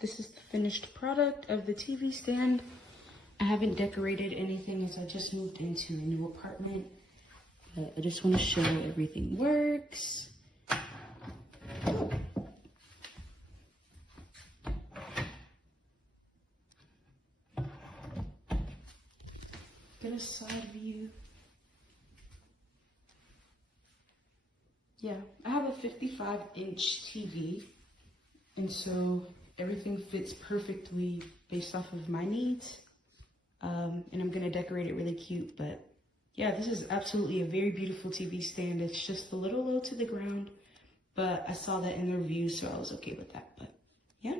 this is the finished product of the TV stand. I haven't decorated anything as I just moved into a new apartment. But I just want to show everything works. Get a side view. Yeah, I have a 55-inch TV, and so everything fits perfectly based off of my needs. And I'm gonna decorate it really cute, but yeah, this is absolutely a very beautiful TV stand. It's just a little low to the ground, but I saw that in the reviews, so I was okay with that. But yeah.